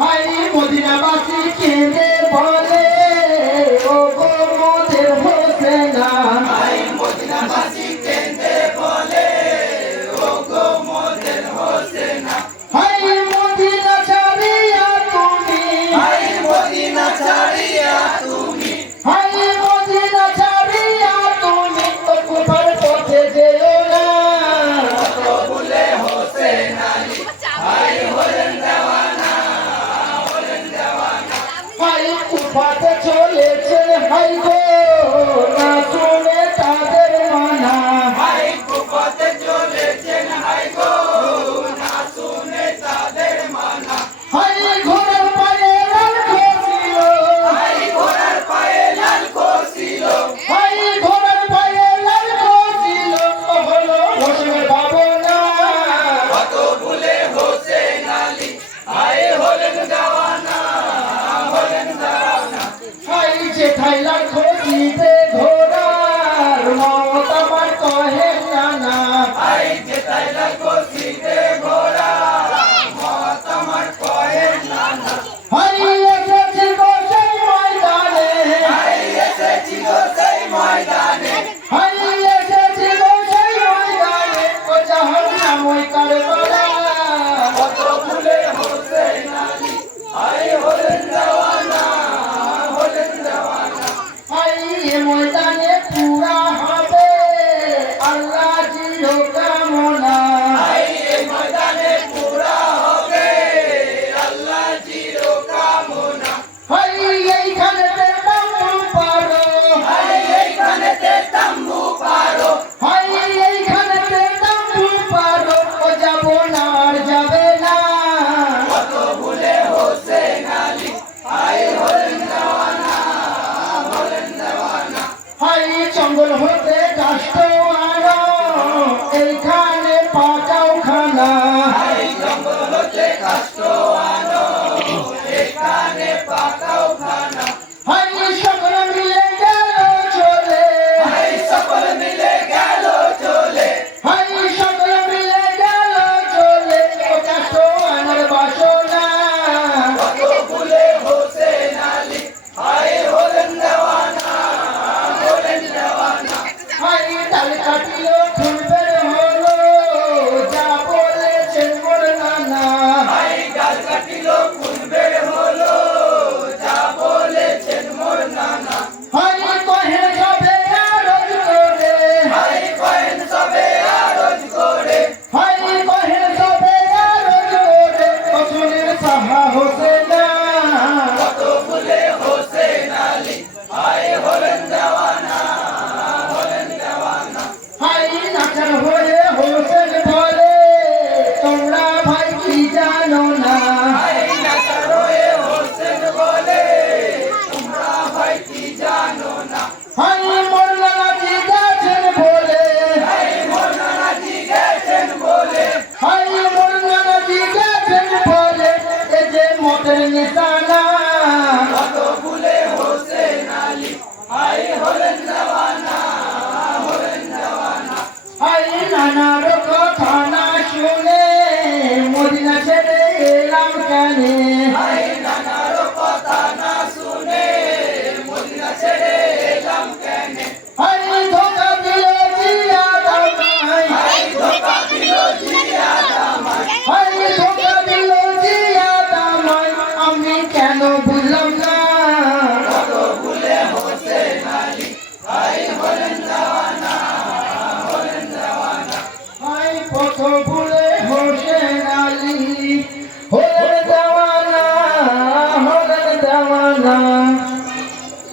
High মদিনাবাসী কেঁদে বলে ও গো মোদের হোসেনা। হাই মদিনাবাসী কেঁদে বলে ও গো মোদের হোসেনা। হাই মদিনা ছাড়িয়া তুমি, হাই মদিনা ছাড়িয়া তুমি, হাই মদিনা ছাড়িয়া তুমি তো কুফার পথে যেও না। কত ভুলে হোসেন আলী হাই হলেন দেওয়ানা, হলেন দেওয়ানা। হাই কুফাতে চলেছে হাই গো না শুনে তাদের মানা। হাই কুফাতে চলেছেন হাই গো না শুনে তাদের মানা। হাই ঘোড়ার পায়ে লাল খসিল, হাই ঘোড়ার পায়ে লাল খসিল, হাই ঘোড়ার পায়ে লাল খসিল হলো হোসেনের ভাবনা। কত ভুলে হোসেন আলী হাই হলেন দেওয়ানা, হলেন দেওয়ানা। হাই যেথায় লাল খসিতে ঘোড়ার মত আমার কহে না। হাই যেথায় লাল খসিতে ঘোড়া মত আমার কহে না না। হাই এসেছি গো সেই ময়দানে, হাই এসেছি গো সেই ময়দানে, হাই এসেছি গো সেই ময়দানে ও জাহান্নামই কারবালা। কত ভুলে হোসেন আলী হাই হলেন দেওয়ানা, হলেন দেওয়ানা। হাই এ ময়দানে পুরা হবে আল্লাহ জির কামনা। হাই এই ময়দানে পুরা হবে আল্লাহ জির কামনা। হাই এইখানেতে তাম্বু পারো, হাই এইখানেতে তাম্বু পারো, হাই এইখানেতে তাম্বু পারো ও যাবো না আর যাবে না। কত ভুলে হোসেন আলী হাই হলেন দেওয়ানা, হলেন দেওয়ানা। হাই জঙ্গল হতে কাষ্ট আনো এইখানে পাকাও খানা। হাই জঙ্গল হতে কাষ্ট আনো এখানে পাকাও খানা। হাই সকল মিলে গেল চলে, হাই সকল মিলে গেল চলে, হাই সকল মিলে গেল চলে ও কাষ্ট আনার বাসনা। কত ভুলে হোসেন আলী হাই হলেন দেওয়ানা, হলেন দেওয়ানা। হাই তাল কাটিল খুলবে হলো যা বলেছেন মোর নানা। হাই ডাল কাটিল খুন বের হলো যা বলেছেন মোর নানা। হাই কহে সবে আরজ করে, হাই কয়েন সবে আরজ করে, হাই কহে সবে আরজ করে অসুরের সাহা হোসেনা। কত ভুলে হোসেন আলী হাই হলেন দেওয়ানা, হলেন দেওয়ানা। হাই নাচার হয়ে হোসেন বলে তোমরা ভাই কি জানো না। হাই নাচার হয়ে হোসেন বলে তোমরা ভাই কি জানো না। হাই মোল্লা নাচি গেছেন বলে, হাই মোল্লা জি গেছেন বলে, হাই মোল্লা নাচি গেছেন বলে এ যে মতের নিশানা। কত ভুলে হোসেন আলী হাই হলেন দেওয়ানা, হলেন দেওয়ানা। হাই নানার কথা না শুনে মদিনা ছেড়ে এলাম কেনে। হাই নানার কথা না শুনে মদিনা ছেড়ে এলাম কেনে। হাই ধোকা দিল জিয়া দামাই, হাই ধোকা দিল জিয়া দামাই, হাই ধোকা দিল জিয়া দামাই আমি কেন বুঝলাম না। কত ভুলে হোসেন আলী হাই হলেন দেওয়ানা, হলেন দেওয়ানা। হাই পথ